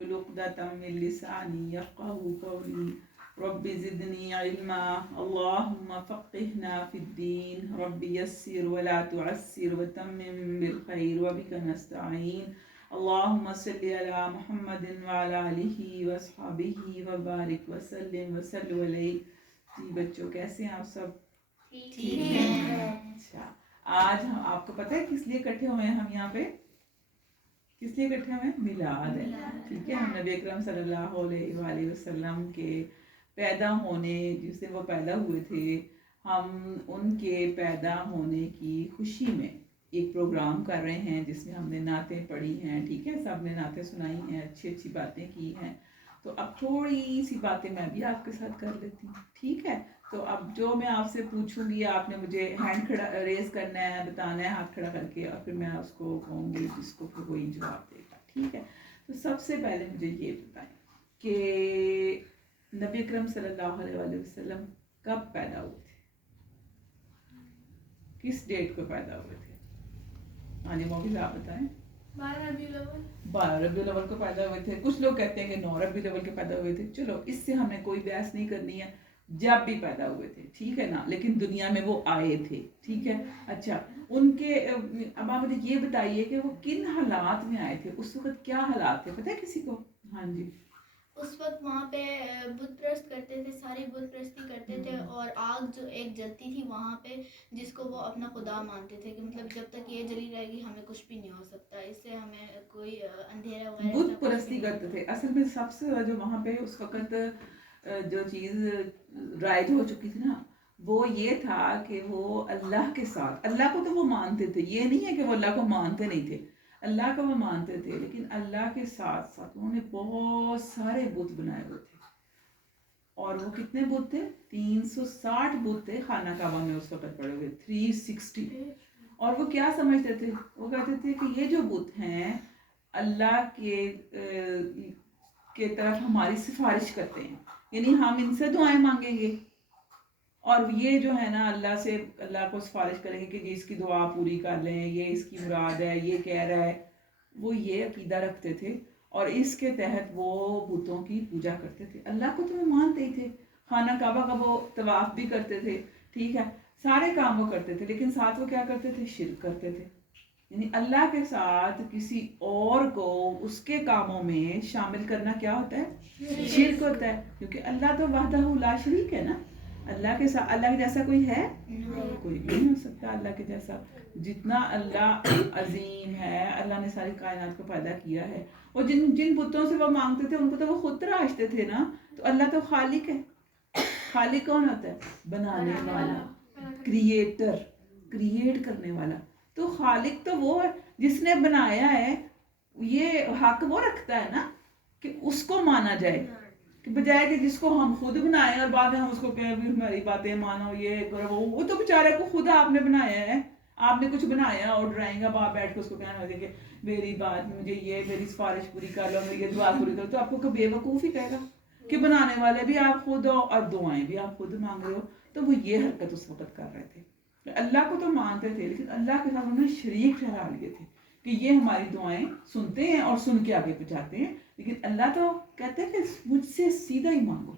عقدة من لساني يفقهوا قولي رب زدني علما اللهم فقهنا في الدين رب يسر ولا تعسر وتمم بالخير وبك نستعين اللهم صل على محمد وعلى آله وصحبه وبارك وسلم وصلوا علیہ. جی بچوں کیسے ہیں آپ سب؟ ٹھیک ہے. اچھا آج آپ کو پتہ ہے کس لیے اکٹھے ہوئے ہیں ہم یہاں پہ؟ کس لیے اکٹھے ہوئے ہیں؟ میلاد ہے. ٹھیک ہے، ہم نبی اکرم صلی اللہ علیہ وآلہ وسلم کے پیدا ہونے، جس دن وہ پیدا ہوئے تھے، ہم ان کے پیدا ہونے کی خوشی میں ایک پروگرام کر رہے ہیں جس میں ہم نے نعتیں پڑھی ہیں. ٹھیک ہے، سب نے نعتیں سنائی ہیں، اچھی اچھی باتیں کی ہیں. تو اب تھوڑی سی باتیں میں بھی آپ کے ساتھ کر لیتی ہوں. ٹھیک ہے، تو اب جو میں آپ سے پوچھوں گی آپ نے مجھے ہینڈ کھڑا ریز کرنا ہے، بتانا ہے ہاتھ کھڑا کر کے، اور پھر میں اس کو کہوں گی جس کو پھر وہی جواب دے گا. ٹھیک ہے، تو سب سے پہلے مجھے یہ بتائیں کہ نبی اکرم صلی اللہ علیہ وآلہ وسلم کب پیدا ہوئے تھے؟ کس ڈیٹ کو پیدا ہوئے تھے؟ ہاں جی موبیل آپ بتائیں. 12 ربیع الاول. 12 ربیع الاول کو پیدا ہوئے تھے. کچھ لوگ کہتے ہیں کہ 9 ربیع الاول کے پیدا ہوئے تھے. چلو اس سے ہمیں کوئی بحث نہیں کرنی ہے، جب بھی پیدا ہوئے تھے. ٹھیک ہے نا، لیکن دنیا میں وہ آئے تھے. ٹھیک ہے، اچھا ان کے اب آپ مجھے یہ بتائیے کہ وہ کن حالات میں آئے تھے؟ اس وقت کیا حالات تھے پتہ ہے کسی کو؟ ہاں جی. اس وقت وہاں پہ بت پرست کرتے تھے، سارے بت پرستی کرتے تھے، اور آگ جو ایک جلتی تھی وہاں پہ جس کو وہ اپنا خدا مانتے تھے کہ مطلب جب تک یہ جلی رہے گی ہمیں کچھ بھی نہیں ہو سکتا، اس سے ہمیں کوئی اندھیرا وغیرہ بت پرستی کرتے تھے. اصل میں سب سے زیادہ جو وہاں پہ اس وقت جو چیز رائج ہو چکی تھی نا وہ یہ تھا کہ وہ اللہ کے ساتھ، اللہ کو تو وہ مانتے تھے، یہ نہیں ہے کہ وہ اللہ کو مانتے نہیں تھے، اللہ کو وہ مانتے تھے، لیکن اللہ کے ساتھ ساتھ انہوں نے بہت سارے بت بنائے ہوئے تھے. اور وہ کتنے بت تھے؟ 360 بت تھے خانہ کعبہ میں اس وقت پڑے ہوئے، 360. اور وہ کیا سمجھتے تھے؟ وہ کہتے تھے کہ یہ جو بت ہیں اللہ کے طرف ہماری سفارش کرتے ہیں، یعنی ہم ان سے دعائیں مانگیں گے اور یہ جو ہے نا اللہ سے اللہ کو سفارش کریں گے کہ جی اس کی دعا پوری کر لیں، یہ اس کی مراد ہے، یہ کہہ رہا ہے. وہ یہ عقیدہ رکھتے تھے اور اس کے تحت وہ بتوں کی پوجا کرتے تھے. اللہ کو تو وہ مانتے ہی تھے، خانہ کعبہ کا وہ طواف بھی کرتے تھے. ٹھیک ہے، سارے کام وہ کرتے تھے، لیکن ساتھ وہ کیا کرتے تھے؟ شرک کرتے تھے. یعنی اللہ کے ساتھ کسی اور کو اس کے کاموں میں شامل کرنا کیا ہوتا ہے؟ شرک ہوتا ہے. کیونکہ اللہ تو وحدہ لا شریک ہے نا، اللہ کے ساتھ اللہ کے جیسا کوئی ہے؟ کوئی بھی نہیں ہو سکتا اللہ کے جیسا. جتنا اللہ عظیم ہے، اللہ نے ساری کائنات کو پیدا کیا ہے. اور جن بتوں سے وہ مانگتے تھے ان کو تو وہ خود تراشتے تھے نا. تو اللہ تو خالق ہے. خالق کون ہوتا ہے؟ بنانے والا، کریٹر، کریٹ کرنے والا. تو خالق تو وہ ہے جس نے بنایا ہے. یہ حق وہ رکھتا ہے نا کہ اس کو مانا جائے، کہ بجائے کہ جس کو ہم خود بنائیں اور بعد میں ہم اس کو کہیں بھی ہماری باتیں مانو، یہ کرو. وہ تو بیچارے کو خود آپ نے بنایا ہے. آپ نے کچھ بنایا اور ڈرائنگ، اب آپ بیٹھ کے اس کو کہنا لگے کہ میری بات مجھے یہ میری سفارش پوری کر لو، میری یہ دعا پوری کر لو. تو آپ کو بے وقوف ہی کہے گا کہ بنانے والے بھی آپ خود ہو اور دعائیں بھی آپ خود مانگ رہے ہو. تو وہ یہ حرکت اس وقت کر رہے تھے. اللہ کو تو مانتے تھے لیکن اللہ کے ساتھ انہوں نے شریک ٹھہرا لیے تھے کہ یہ ہماری دعائیں سنتے ہیں اور سن کے آگے پہنچاتے ہیں. لیکن اللہ تو کہتے ہیں کہ مجھ سے سیدھا ہی مانگو.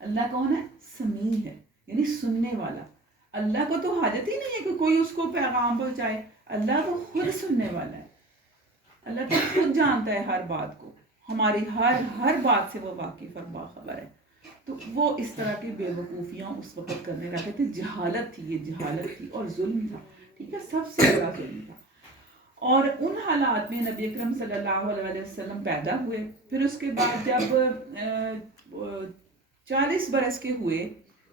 اللہ کون ہے؟ سمیع ہے، یعنی سننے والا. اللہ کو تو حاجت ہی نہیں ہے کہ کوئی اس کو پیغام پہنچائے. اللہ تو خود سننے والا ہے. اللہ تو خود جانتا ہے ہر بات کو، ہماری ہر بات سے وہ واقف اور باخبر ہے. تو وہ اس طرح کی بے وقوفیاں اس وقت کرنے لگے تھے. جہالت تھی، یہ جہالت تھی اور ظلم تھا. ٹھیک ہے، سب سے بڑا ظلم تھا. اور ان حالات میں نبی اکرم صلی اللہ علیہ وسلم پیدا ہوئے. پھر اس کے بعد جب 40 برس کے ہوئے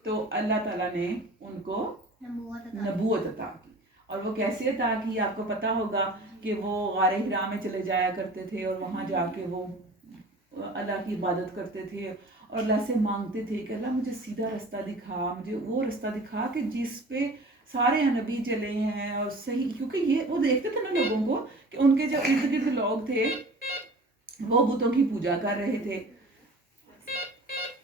تو اللہ تعالیٰ نے ان کو نبوت عطا کی. اور وہ کیسے عطا کی؟ آپ کو پتا ہوگا کہ وہ غار حرا میں چلے جایا کرتے تھے اور وہاں جا کے وہ اللہ کی عبادت کرتے تھے اور اللہ سے مانگتے تھے کہ اللہ مجھے سیدھا رستہ دکھا، مجھے وہ رستہ دکھا کہ جس پہ سارے نبی چلے ہیں اور صحیح. کیونکہ یہ وہ دیکھتے تھے نا لوگوں کو کہ ان کے جو ارد گرد لوگ تھے وہ بتوں کی پوجا کر رہے تھے.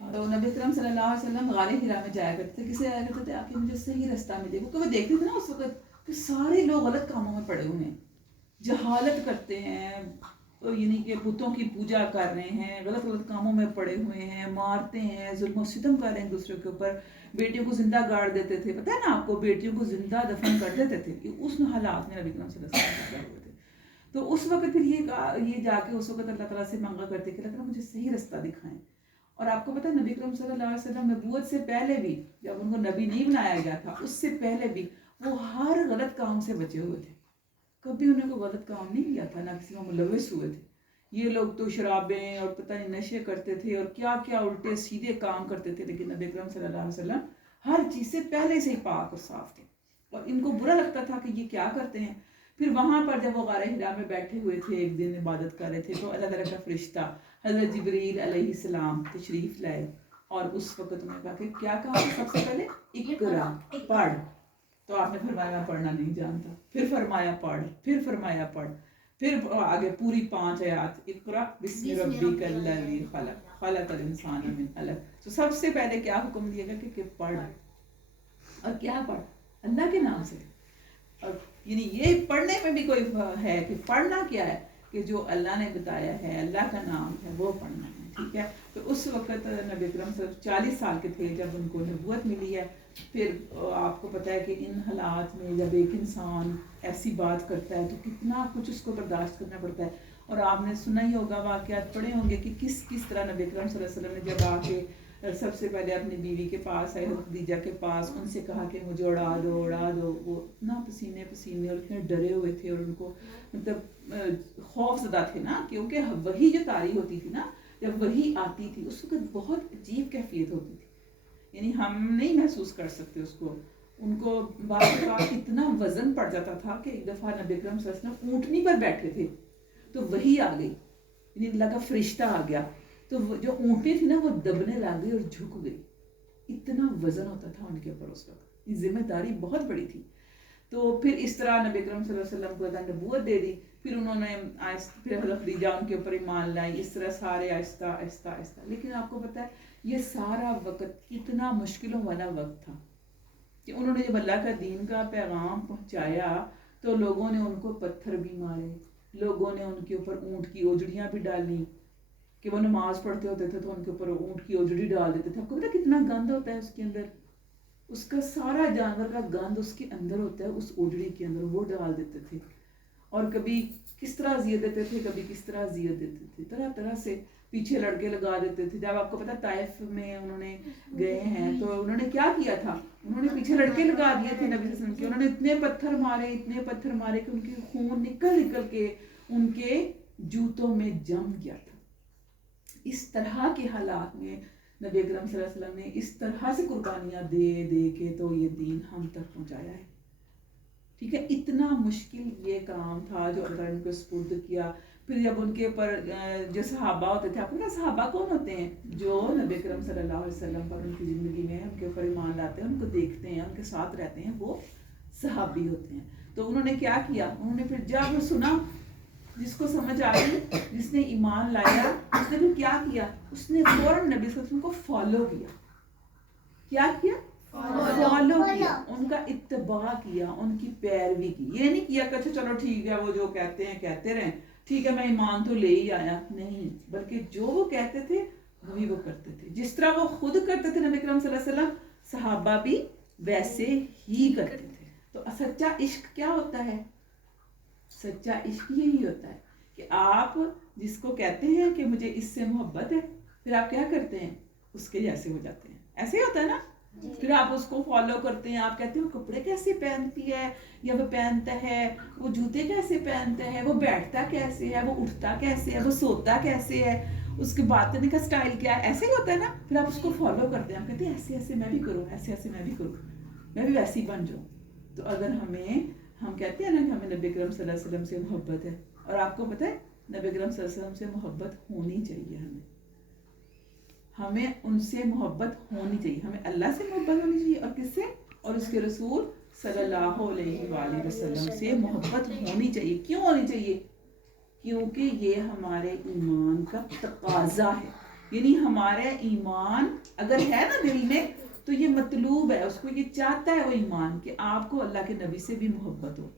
تو نبی اکرم صلی اللہ علیہ وسلم غار حرا میں جایا کرتے تھے. کسے جایا کرتے تھے؟ آپ مجھے صحیح رستہ ملے. وہ دیکھتے تھے نا اس وقت کہ سارے لوگ غلط کاموں میں پڑے ہوئے ہیں، جہالت کرتے ہیں، یعنی کہ بتوں کی پوجا کر رہے ہیں، غلط غلط کاموں میں پڑے ہوئے ہیں، مارتے ہیں، ظلم و ستم کر رہے ہیں دوسروں کے اوپر، بیٹیوں کو زندہ گاڑ دیتے تھے، پتہ ہے نا آپ کو، بیٹیوں کو زندہ دفن کر دیتے تھے، اس حالات میں نبی کریم صلی اللہ علیہ وسلم ہوئے تھے. تو اس وقت پھر یہ جا کے اس وقت اللہ تعالیٰ سے مانگا کرتے کہ اللہ تعالیٰ مجھے صحیح رستہ دکھائیں. اور آپ کو پتہ ہے نبی کریم صلی اللہ علیہ وسلم نبوت سے پہلے بھی، جب ان کو نبی نہیں بنایا گیا تھا، اس سے پہلے بھی وہ ہر غلط کام سے بچے ہوئے تھے. کبھی انہیں کوئی غلط کام نہیں کیا تھا، نہ کسی میں ملوث ہوئے تھے. یہ لوگ تو شرابیں اور پتہ نہیں نشے کرتے تھے اور کیا کیا الٹے سیدھے کام کرتے تھے، لیکن نبی اکرم صلی اللہ علیہ وسلم ہر چیز سے پہلے سے ہی پاک اور صاف تھے. اور ان کو برا لگتا تھا کہ یہ کیا کرتے ہیں. پھر وہاں پر جب وہ غار حرا میں بیٹھے ہوئے تھے، ایک دن عبادت کر رہے تھے، تو اللہ تعالیٰ کا فرشتہ حضرت جبریل علیہ السلام تشریف لائے، اور اس وقت انہوں نے کہا کہ کیا کہا سب سے پہلے، اقرا، پڑھ. تو آپ نے فرمایا پڑھنا نہیں جانتا، پھر فرمایا پڑھ، پھر فرمایا پڑھ، پھر آگے پوری 5 آیات، اقرا بسم ربک الذی خلق خلق الانسان من علق. تو سب سے پہلے کیا حکم دیا گیا کہ پڑھ. اور کیا پڑھ؟ اللہ کے نام سے. اور یعنی یہ پڑھنے میں بھی کوئی ہے کہ پڑھنا کیا ہے، کہ جو اللہ نے بتایا ہے، اللہ کا نام ہے، وہ پڑھنا ہے. ٹھیک ہے. تو اس وقت نبی اکرم صرف 40 سال کے تھے جب ان کو نبوت ملی ہے. پھر آپ کو پتہ ہے کہ ان حالات میں جب ایک انسان ایسی بات کرتا ہے تو کتنا کچھ اس کو برداشت کرنا پڑتا ہے. اور آپ نے سنا ہی ہوگا، واقعات پڑھے ہوں گے کہ کس طرح نبی اکرم صلی اللہ علیہ وسلم نے جب آ کے سب سے پہلے اپنی بیوی کے پاس آئے، خدیجہ کے پاس، ان سے کہا کہ مجھے اڑا دو. وہ اتنا پسینے اور اتنے ڈرے ہوئے تھے، اور ان کو مطلب خوف زدہ تھے نا، کیونکہ وہی جو طاری ہوتی تھی نا، جب وہی آتی تھی اس وقت بہت عجیب کیفیت ہوتی تھی. یعنی ہم نہیں محسوس کر سکتے اس کو. ان کو بعض اوقات اتنا وزن پڑ جاتا تھا کہ ایک دفعہ نبی اکرم صلی اللہ علیہ وسلم اونٹنی پر بیٹھے تھے تو وہی آ گئی، یعنی اللہ کا فرشتہ آ گیا، تو جو اونٹنی تھی نا وہ دبنے لگ گئی اور جھک گئی. اتنا وزن ہوتا تھا ان کے اوپر اس وقت، یہ ذمہ داری بہت بڑی تھی. تو پھر اس طرح نبی اکرم صلی اللہ علیہ وسلم کو اللہ نبوت دے دی. پھر انہوں نے پھر حضرت خدیجہ ان کے اوپر ایمان لائی. اس طرح سارے آہستہ آہستہ آہستہ. لیکن آپ کو پتہ ہے یہ سارا وقت کتنا مشکلوں والا وقت تھا کہ انہوں نے جب اللہ کا دین کا پیغام پہنچایا تو لوگوں نے ان کو پتھر بھی مارے، لوگوں نے ان کے اوپر اونٹ کی اوجڑیاں بھی ڈالی، کہ وہ نماز پڑھتے ہوتے تھے تو ان کے اوپر اونٹ کی اوجڑی ڈال دیتے تھے. آپ کو پتہ کتنا گند ہوتا ہے اس کے اندر، اس کا سارا جانور کا گند اس کے اندر ہوتا ہے، اس اوجڑی کے اندر وہ ڈال دیتے تھے. اور کبھی کس طرح اذیت دیتے تھے، کبھی کس طرح اذیت دیتے تھے، طرح طرح سے پیچھے لڑکے لگا دیتے تھے. جب آپ کو پتہ طائف میں انہوں نے گئے ہیں تو انہوں نے کیا کیا تھا، انہوں نے پیچھے لڑکے لگا دیے تھے نبی صلی اللہ علیہ وسلم کے. انہوں نے اتنے پتھر مارے کہ ان کے خون نکل کے ان کے جوتوں میں جم گیا تھا. اس طرح کے حالات میں نبی اکرم صلی اللہ علیہ وسلم نے اس طرح سے قربانیاں دے کے تو یہ دین ہم تک پہنچایا ہے. ٹھیک ہے. اتنا مشکل یہ کام تھا جو اللہ نے کو سپرد کیا. پھر جب ان کے اوپر جو صحابہ ہوتے تھے، آپ کو پتہ صحابہ کون ہوتے ہیں؟ جو نبی اکرم صلی اللہ علیہ وسلم پر ان کی زندگی میں ان کے اوپر ایمان لاتے ہیں، ان کو دیکھتے ہیں، ان کے ساتھ رہتے ہیں، وہ صحابی ہوتے ہیں. تو انہوں نے کیا کیا، انہوں نے پھر جب سنا، جس کو سمجھ آ گئی، جس نے ایمان لایا، اس نے پھر کیا کیا، اس نے فوراً نبی صلی اللہ علیہ وسلم کو فالو کیا. کیا کیا؟ فالو کیا، ان کا اتباع کیا، ان کی پیروی کی. یہ نہیں کیا کہ اچھا چلو ٹھیک ہے وہ جو کہتے ہیں کہتے رہیں، ٹھیک ہے میں ایمان تو لے ہی آیا. نہیں، بلکہ جو وہ کہتے تھے وہی وہ کرتے تھے. جس طرح وہ خود کرتے تھے نبی کریم صلی اللہ علیہ وسلم، صحابہ بھی ویسے ہی کرتے تھے. تو سچا عشق کیا ہوتا ہے؟ سچا عشق یہی ہوتا ہے کہ آپ جس کو کہتے ہیں کہ مجھے اس سے محبت ہے، پھر آپ کیا کرتے ہیں، اس کے جیسے ہو جاتے ہیں. ایسے ہی ہوتا ہے نا. پھر آپ اس کو فالو کرتے ہیں، آپ کہتے ہیں وہ کپڑے کیسے پہنتی ہے، یا وہ پہنتا ہے، وہ جوتے کیسے پہنتا ہے، وہ بیٹھتا کیسے ہے، وہ اٹھتا کیسے ہے، وہ سوتا کیسے ہے، اس کے بات کرنے کا سٹائل کیا ہے. ایسے ہی ہوتا ہے نا. پھر آپ اس کو فالو کرتے ہیں، آپ کہتے ہیں ایسے ایسے میں بھی کروں، ایسے ایسے میں بھی کروں، میں بھی ویسی بن جاؤں. تو اگر ہم کہتے ہیں نا کہ ہمیں نبی کریم صلی اللہ علیہ وسلم سے محبت ہے، اور آپ کو پتہ ہے نبی کریم صلی اللہ علیہ وسلم سے محبت ہونی چاہیے. ہمیں ان سے محبت ہونی چاہیے، ہمیں اللہ سے محبت ہونی چاہیے، اور کس سے، اور اس کے رسول صلی اللہ علیہ وآلہ وسلم سے محبت ہونی چاہیے. کیوں ہونی چاہیے؟ کیونکہ یہ ہمارے ایمان کا تقاضا ہے. یعنی ہمارے ایمان اگر ہے نا دل میں تو یہ مطلوب ہے، اس کو یہ چاہتا ہے وہ ایمان کہ آپ کو اللہ کے نبی سے بھی محبت ہو.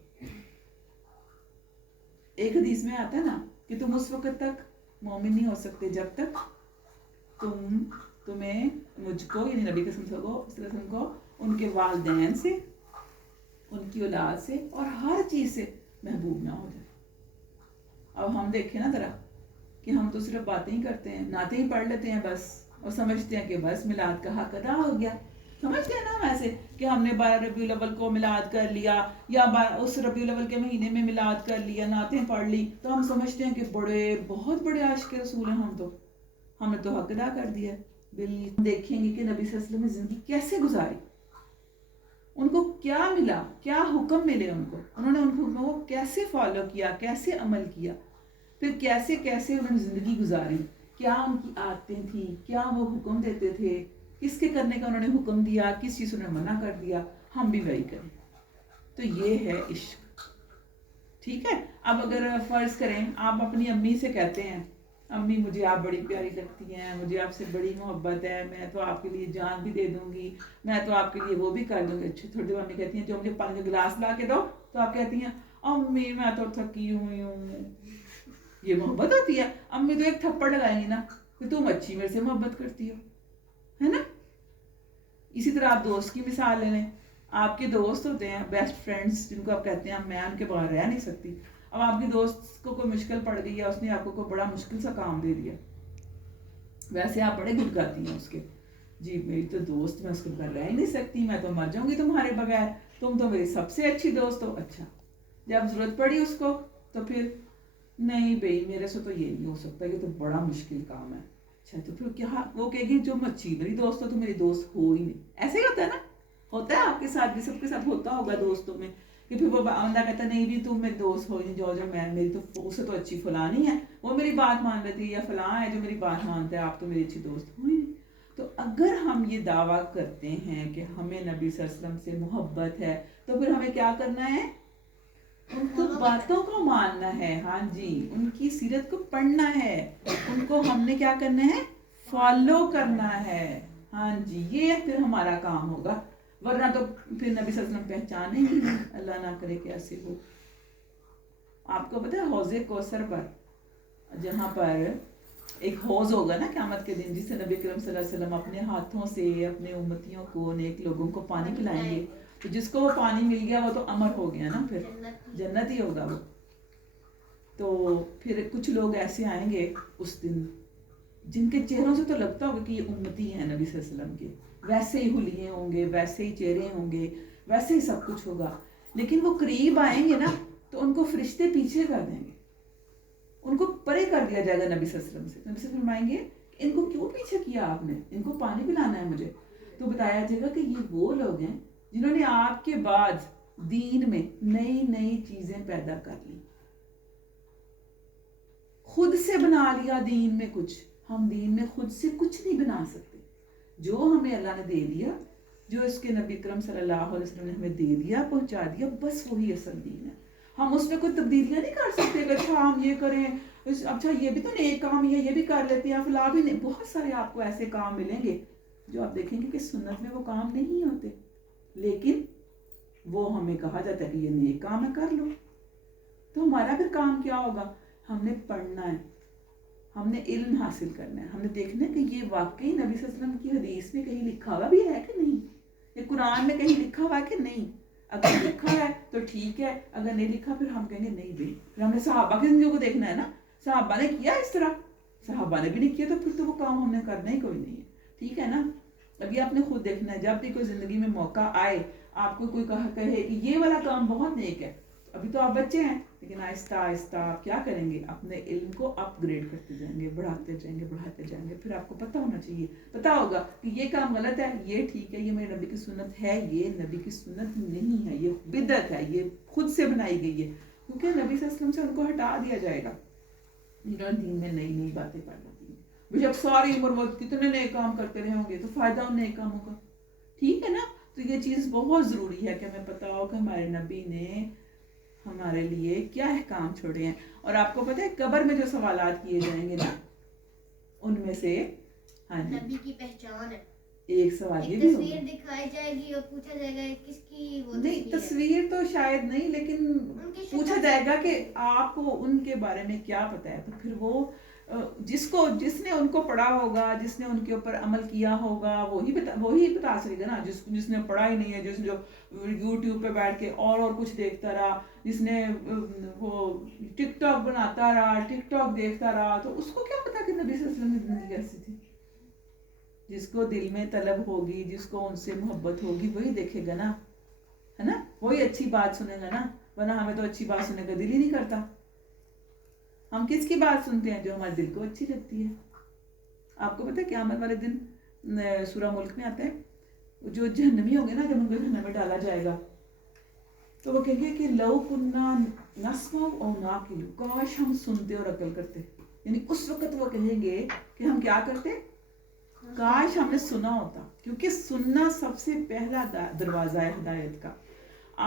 ایک حدیث میں آتا ہے نا کہ تم اس وقت تک مومن نہیں ہو سکتے جب تک تمہیں مجھ کو یعنی نبی کے صلی اللہ علیہ وسلم کو ان کے والدین سے، ان کی اولاد سے اور ہر چیز سے محبوب نہ ہو جائے۔ اب ہم دیکھیں نا ذرا کہ ہم تو صرف باتیں ہی کرتے ہیں، نعتیں ہی پڑھ لیتے ہیں بس، اور سمجھتے ہیں کہ بس میلاد کا حق ادا ہو گیا۔ سمجھتے ہیں نا ہم ایسے کہ ہم نے 12 ربیع الاول کو میلاد کر لیا، یا اس ربیع الاول کے مہینے میں میلاد کر لیا، نعتیں پڑھ لی، تو ہم سمجھتے ہیں کہ بہت بڑے عاشق رسول ہیں ہم نے تو حق ادا کر دیا۔ بالکل دیکھیں گے کہ نبی صلی اللہ علیہ وسلم نے زندگی کیسے گزاری، ان کو کیا ملا، کیا حکم ملے ان کو، انہوں نے ان حکموں کو کیسے فالو کیا، کیسے عمل کیا، پھر کیسے انہوں نے زندگی گزاری، کیا ان کی عادتیں تھیں، کیا وہ حکم دیتے تھے، کس کے کرنے کا انہوں نے حکم دیا، کس چیز انہوں نے منع کر دیا، ہم بھی وہی کریں۔ تو یہ ہے عشق، ٹھیک ہے۔ اب اگر فرض کریں آپ اپنی امی سے کہتے ہیں امی مجھے آپ بڑی پیاری لگتی ہیں، مجھے آپ سے بڑی محبت ہے، میں تو آپ کے لیے جان بھی دے دوں گی، میں تو آپ کے لیے وہ بھی کر لوں گی، اچھا تھوڑی دیر امی کہتی ہیں جو مجھے پانی کا گلاس لا کے دو، تو آپ کہتی ہیں امی میں تو تھکی ہوئی ہوں۔ یہ محبت ہوتی ہے؟ امی تو ایک تھپڑ لگائیں گی نا کہ تم اچھی میرے سے محبت کرتی ہو، ہے نا۔ اسی طرح آپ دوست کی مثال لے لیں، آپ کے دوست ہوتے ہیں بیسٹ فرینڈس جن کو آپ کہتے ہیں میں ان کے بغیر رہ نہیں سکتی۔ اب آپ کی دوست کو کوئی مشکل پڑ گئی ہے، اس نے آپ کو کوئی بڑا مشکل سا کام دے دیا، ویسے آپ بڑے گٹ گاتی ہیں اس کے، جی میری تو دوست میں اس کے بغیر رہ ہی نہیں سکتی، میں تو مر جاؤں گی تمہارے بغیر، تم تو میری سب سے اچھی دوست ہو۔ اچھا جب ضرورت پڑی اس کو تو پھر نہیں بھائی میرے سے تو یہ نہیں ہو سکتا، یہ تو بڑا مشکل کام ہے۔ اچھا تو پھر کیا وہ کہے گی جو اچھی میری دوست ہو تو میری دوست ہو ہی نہیں۔ ایسے ہی ہوتا ہے نا، ہوتا ہے آپ کے ساتھ بھی، سب کے ساتھ ہوتا ہوگا دوستوں میں، کہ پھر وہ بندہ کہتا نہیں بھی تم میری دوست ہو ہی نہیں، جو میں میری تو اسے تو اچھی فلانی ہے، وہ میری بات مان لیتی ہے، یا فلاں ہے جو میری بات مانتا ہے، آپ تو میری اچھی دوست ہو ہی نہیں۔ تو اگر ہم یہ دعویٰ کرتے ہیں کہ ہمیں نبی صلی اللہ علیہ وسلم سے محبت ہے تو پھر ہمیں کیا کرنا ہے؟ ان کی باتوں کو ماننا ہے، ہاں جی، ان کی سیرت کو پڑھنا ہے، ان کو ہم نے کیا کرنا ہے؟ فالو کرنا ہے، ہاں جی، یہ پھر ہمارا کام ہوگا، ورنہ تو پھر نبی صلی اللہ علیہ وسلم پہچانے ہی نہیں، اللہ نہ کرے کہ ایسے ہو۔ آپ کو پتہ ہے حوض کوثر پر، جہاں پر ایک حوض ہوگا نا قیامت کے دن، جس سے نبی کریم صلی اللہ علیہ وسلم اپنے ہاتھوں سے اپنے امتیوں کو، نیک لوگوں کو پانی پلائیں گے، تو جس کو وہ پانی مل گیا وہ تو امر ہو گیا نا، پھر جنت ہی ہوگا وہ۔ تو پھر کچھ لوگ ایسے آئیں گے اس دن جن کے چہروں سے تو لگتا ہوگا کہ یہ امتی ہیں نبی صلی اللہ علیہ وسلم کے، ویسے ہی حلیے ہوں گے، ویسے ہی چہرے ہوں گے، ویسے ہی سب کچھ ہوگا، لیکن وہ قریب آئیں گے نا تو ان کو فرشتے پیچھے کر دیں گے، ان کو پرے کر دیا جائے گا نبی صلی اللہ علیہ وسلم سے۔ نبی صلی اللہ علیہ وسلم فرمائیں گے ان کو کیوں پیچھے کیا آپ نے، ان کو پانی پلانا ہے مجھے۔ تو بتایا جائے گا کہ یہ وہ لوگ ہیں جنہوں نے آپ کے بعد دین میں نئی نئی چیزیں پیدا کر لی، خود سے بنا لیا دین میں کچھ۔ ہم دین میں خود سے کچھ نہیں بنا سکتے، جو ہمیں اللہ نے دے دیا، جو اس کے نبی کرم صلی اللہ علیہ وسلم نے ہمیں دے دیا، پہنچا دیا، بس وہی اصل دین ہے۔ ہم اس میں کوئی تبدیلیاں نہیں کر سکتے کہ اچھا ہم یہ کریں، اچھا یہ بھی تو نیک کام ہے، یہ بھی کر لیتے ہیں، فلاں بھی نہیں۔ بہت سارے آپ کو ایسے کام ملیں گے جو آپ دیکھیں گے کہ سنت میں وہ کام نہیں ہوتے، لیکن وہ ہمیں کہا جاتا ہے کہ یہ نیک کام ہے، کر لو۔ تو ہمارا پھر کام کیا ہوگا؟ ہم نے پڑھنا ہے، ہم نے علم حاصل کرنا ہے، ہم نے دیکھنا ہے کہ یہ واقعی نبی صلی اللہ علیہ وسلم کی حدیث میں کہیں لکھا ہوا بھی ہے کہ نہیں، یہ قرآن میں کہیں لکھا ہوا ہے کہ نہیں۔ اگر لکھا ہے تو ٹھیک ہے، اگر نہیں لکھا پھر ہم کہیں گے نہیں بھائی، پھر ہم نے صحابہ کی زندگیوں کو دیکھنا ہے نا، صحابہ نے کیا اس طرح، صحابہ نے بھی نہیں کیا تو پھر تو وہ کام ہم نے کرنا ہی کوئی نہیں ہے، ٹھیک ہے نا۔ ابھی آپ نے خود دیکھنا ہے، جب بھی کوئی زندگی میں موقع آئے، آپ کو کوئی کہے کہ یہ والا کام بہت نیک ہے، ابھی تو آپ بچے ہیں، لیکن آہستہ آہستہ آپ کیا کریں گے؟ اپنے علم کو اپ گریڈ کرتے جائیں گے، بڑھاتے جائیں گے، پھر آپ کو پتہ ہونا چاہیے، پتہ ہوگا کہ یہ کام غلط ہے، یہ ٹھیک ہے، یہ میرے نبی کی سنت ہے، یہ نبی کی سنت نہیں ہے، یہ بدعت ہے، یہ خود سے بنائی گئی ہے، کیونکہ نبی صلی اللہ علیہ وسلم سے ان کو ہٹا دیا جائے گا، جنہوں نے دین میں نئی نئی باتیں پڑھ لی ہیں۔ جب ساری عمر وہ کتنے نئے کام کرتے رہے ہوں گے تو فائدہ ان نئے کاموں کا، ٹھیک ہے نا۔ تو یہ چیز بہت ضروری ہے کہ ہمیں پتہ ہو کہ ہمارے نبی نے ہمارے لیے کیا احکام چھوڑے ہیں۔ اور آپ کو پتہ ہے قبر میں جو سوالات کیے جائیں گے نا، ان میں سے ہاں جی نبی کی پہچان ہے، ایک سوال یہ ایک بھی تصویر ہوگا دکھائی جائے گی اور پوچھا جائے گا کس کی وہ نہیں تصویر تو شاید نہیں، لیکن ان کی پوچھا شکل جائے گا کہ آپ کو ان کے بارے میں کیا پتا ہے، تو پھر وہ جس نے ان کو پڑھا ہوگا، جس نے ان کے اوپر عمل کیا ہوگا وہی بتا سکے گا نا. جس نے پڑھا ہی نہیں ہے، جس جو یوٹیوب پہ بیٹھ کے اور کچھ دیکھتا رہا، جس نے وہ ٹک ٹاک بناتا رہا، ٹک ٹاک دیکھتا رہا، تو اس کو کیا پتا کہ نبی صلی اللہ علیہ وسلم کی زندگی کیسی تھی. جس کو دل میں طلب ہوگی، جس کو ان سے محبت ہوگی وہی دیکھے گا نا، ہے نا، وہی اچھی بات سنے گا نا. ورنہ ہمیں تو اچھی بات سننے کا دل ہی نہیں کرتا. ہم کس کی بات سنتے ہیں؟ جو ہمارے دل کو اچھی لگتی ہے. آپ کو پتا ہے قیامت والے دن سورہ ملک میں آتا ہے جو جہنمی ہوں گے نا، جب ان کو جہنم میں ڈالا جائے گا تو وہ کہیں گے کہ لو کننا نسمع او ناقل، کاش ہم سنتے اور عقل کرتے. یعنی اس وقت وہ کہیں گے کہ ہم کیا کرتے، کاش ہم نے سنا ہوتا. کیونکہ سننا سب سے پہلا دروازہ ہے ہدایت کا.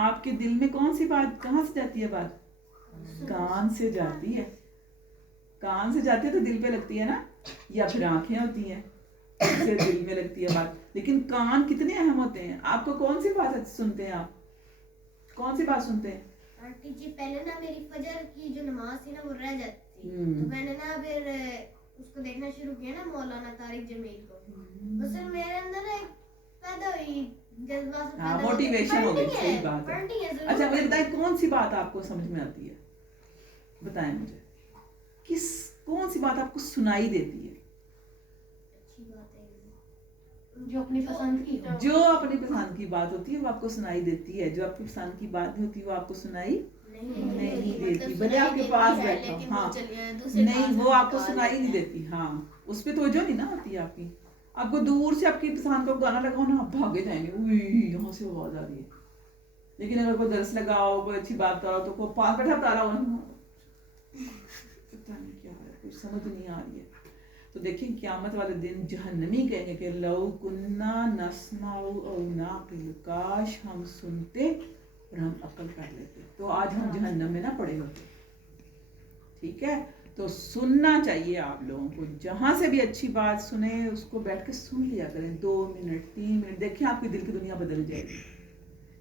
آپ کے دل میں کون سی بات کہاں سے جاتی ہے؟ بات کان سے جاتی ہے. کان سے جاتی ہے تو دل پہ لگتی ہے نا، یا پھر آنکھیں ہوتی ہیں سے دل میں لگتی ہے بات. لیکن کان کتنے اہم ہوتے ہیں. آپ کو کون سی بات سنتے ہیں؟ آپ کون سی بات سنتے ہیں؟ آنٹی جی پہلے نا میری فجر کی جو نماز تھی نا وہ رہ جاتی تھی، تو میں نے نا پھر اس کو دیکھنا شروع کیا نا، مولانا طارق جمیل کو. اس سے میرے اندر نا ایک پیدا ہوئی جذبہ سے پیدا موٹیویشن ہو گئی. صحیح بات ہے. پڑھنی ہے ضرور. اچھا مجھے بتائیں کون سی بات آپ کو سمجھ میں آتی ہے؟ بتائیں مجھے کون سی بات آپ کو سنائی دیتی ہے؟ اچھی بات ہے جو اپنی پسند کی ہو. جو اپنی پسند کی بات ہوتی ہے وہ آپ کو سنائی دیتی ہے. جو آپ کی پسند کی بات نہیں ہوتی وہ آپ کو سنائی نہیں دیتی. بھلے آپ کے پاس بیٹھا، ہاں نہیں وہ آپ کو سنائی نہیں دیتی. ہاں اس پہ توجہ نہیں نا ہوتی آپ کی. آپ کو دور سے آپ کی پسند کا گانا لگاؤ نا، آپ بھاگے جائیں گے، یہاں سے آواز آ رہی ہے. لیکن اگر کوئی درس لگاؤ، کوئی اچھی بات کراؤ تو کوئی پاس بیٹھا بتا رہا ہو نا، پتہ نہیں کیا ہے، کچھ سمجھ نہیں آ رہی ہے. تو دیکھیں قیامت والے دن جہنمی کہیں گے کہ لو کننا نسمع او نعقل، کاش ہم سنتے اور ہم عقل کر لیتے تو آج ہم جہنم میں نہ پڑے ہوتے. ٹھیک ہے، تو سننا چاہیے آپ لوگوں کو. جہاں سے بھی اچھی بات سنیں اس کو بیٹھ کے سن لیا کریں. 2 منٹ 3 منٹ دیکھیں آپ کی دل کی دنیا بدل جائے گی.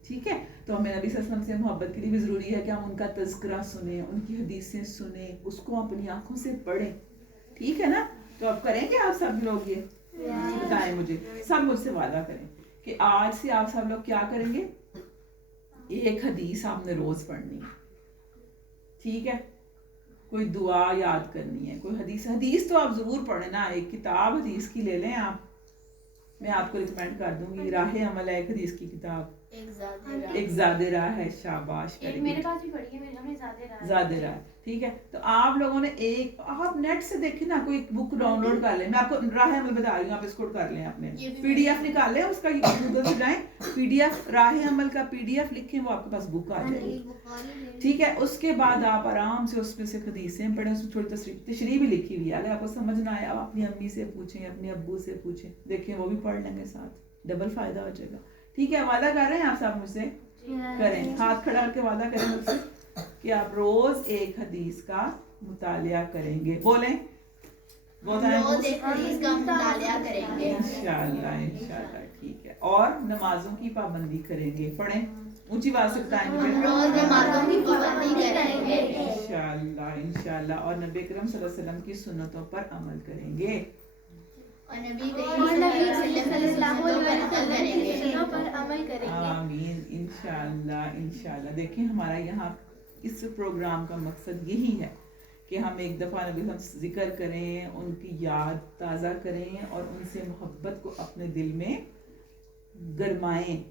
ٹھیک ہے، تو ہمیں نبی صلی اللہ علیہ وسلم سے محبت کے لیے بھی ضروری ہے کہ ہم ان کا تذکرہ سنیں، ان کی حدیثیں سنیں، اس کو اپنی آنکھوں سے پڑھیں. ٹھیک ہے نا؟ تو اب کریں گے آپ سب لوگ یہ؟ بتائیں مجھے، سب مجھ سے وعدہ کریں کہ آج سے آپ سب لوگ کیا کریں گے؟ ایک حدیث آپ نے روز پڑھنی ہے. ٹھیک ہے، کوئی دعا یاد کرنی ہے، کوئی حدیث تو آپ ضرور پڑھیں نا. ایک کتاب حدیث کی لے لیں آپ، میں آپ کو ریکمینڈ کر دوں گی. راہ عمل ہے ایک حدیث کی کتاب، ایک زاد راہ ہے. شاباش، میرے پاس بھی پڑھی ہے، میرے ہمیں زاد راہ. ٹھیک ہے، تو آپ لوگوں نے ایک آپ نیٹ سے دیکھیں نا، کوئی بک ڈاؤن لوڈ کر لیں. میں آپ کو راہ عمل بتا رہی ہوں، آپ اس کو کر لیں. اپنے پی ڈی ایف نکال لیں اس کا، گوگل سے جائیں پی ڈی ایف راہ عمل کا پی ڈی ایف لکھیں، وہ آپ کے پاس بک آ جائے گی. ٹھیک ہے، اس کے بعد آپ آرام سے اس میں سے حدیثیں پڑھیں. اس میں تھوڑی تشریح بھی لکھی ہوئی ہے. اگر آپ کو سمجھ نہ آیا آپ اپنی امی سے پوچھیں، اپنے ابو سے پوچھیں، دیکھیں وہ بھی پڑھ لیں گے ساتھ، ڈبل فائدہ ہو جائے گا. ٹھیک ہے، وعدہ کر رہے ہیں آپ سب مجھ سے؟ کریں، ہاتھ کھڑا کر کے وعدہ کریں مجھ سے کہ آپ روز ایک حدیث کا مطالعہ کریں گے. بولیں روز ایک حدیث کا مطالعہ کریں گے انشاءاللہ. انشاءاللہ ٹھیک ہے. اور نمازوں کی پابندی کریں گے. پڑھیں اونچی بات سے بتائیں مجھے. روز نمازوں کی پابندی کریں گے انشاءاللہ. انشاءاللہ. اور نبی اکرم صلی اللہ علیہ وسلم کی سنتوں پر عمل کریں گے. اور نبی کریم صلی اللہ علیہ وسلم پر عمل کریں گے. آمین. انشاءاللہ. انشاءاللہ. دیکھیں ہمارا یہاں اس پروگرام کا مقصد یہی ہے کہ ہم ایک دفعہ نبی ہم ذکر کریں، ان کی یاد تازہ کریں اور ان سے محبت کو اپنے دل میں گرمائیں.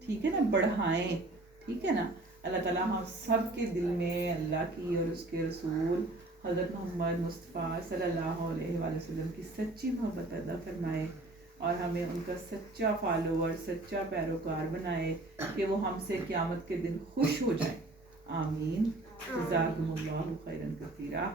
ٹھیک ہے نا، بڑھائیں. ٹھیک ہے نا. اللہ تعالیٰ ہم سب کے دل میں اللہ کی اور اس کے رسول حضرت محمد مصطفیٰ صلی اللہ علیہ وآلہ وسلم کی سچی محبت پیدا فرمائے اور ہمیں ان کا سچا فالوور، سچا پیروکار بنائے کہ وہ ہم سے قیامت کے دن خوش ہو جائیں. آمین. جزاکم اللہ خیرا کثیرا.